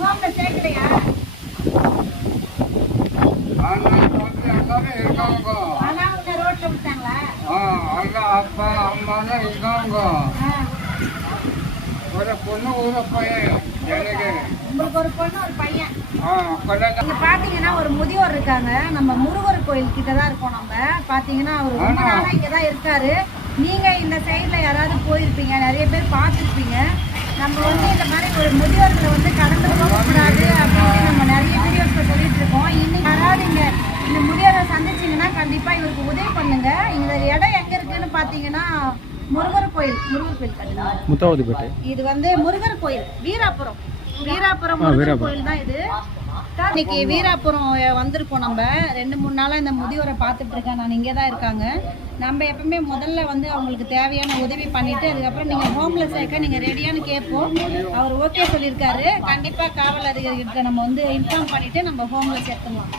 ஹோம்ல சேர்க்கலையா? எல்லாரும் இருக்காங்க. அதான் உங்க ரோட்ல விட்டாங்களா? அண்ணா அப்பா அம்மாலாம் இருக்காங்க. ஒரு பொண்ணு ஒரு பையன் எனக்கு. உங்களுக்கு ஒரு பொண்ணு ஒரு பையன். கல்யாணம் இங்க பாத்தீங்கன்னா ஒரு முதியோர் இருக்காங்க. நம்ம முருகர் கோயில் கிட்ட தான் இருக்கோம். நம்ம பாத்தீங்கன்னா அவர் ரொம்ப நாளா இங்கதான் இருக்காரு. நீங்க இந்த சைட்ல யாராவது போயிருப்பீங்க, நிறைய பேர் பார்த்துருப்பீங்க. நம்ம வந்து இந்த மாதிரி ஒரு முதியோர்களை வந்து கடந்து போகக்கூடாது அப்படின்னு நம்ம நிறைய வீடியோஸ்ல சொல்லிட்டு இருக்கோம். இன்னைக்கு யாராவது இங்க இந்த முதியோரை சந்திச்சீங்கன்னா கண்டிப்பா இவருக்கு உதவி பண்ணுங்க. இந்த இடம் எங்க இருக்குன்னு பாத்தீங்கன்னா முருகர் கோயில் முத்தாவதிப்பேட்டை. இது வந்து முருகர் கோயில் வீராபுரம் முருகர் கோயில் தான் இது. இன்னைக்கு வீராபுரம் வந்திருக்கோம். நம்ம 2-3 நாளா இந்த முதியோரை பார்த்துட்டு இருக்கேன். நான் இங்கே தான் இருக்காங்க. நம்ம எப்பவுமே முதல்ல வந்து அவங்களுக்கு தேவையான உதவி பண்ணிட்டு அதுக்கப்புறம் நீங்க ஹோம்ல சேர்க்க நீங்க ரெடியானு கேட்போம். அவர் ஓகே சொல்லியிருக்காரு. கண்டிப்பா காவல் அதிகாரிகிட்ட நம்ம வந்து இன்ஃபார்ம் பண்ணிட்டு நம்ம ஹோம்ல சேர்த்துக்கலாம்.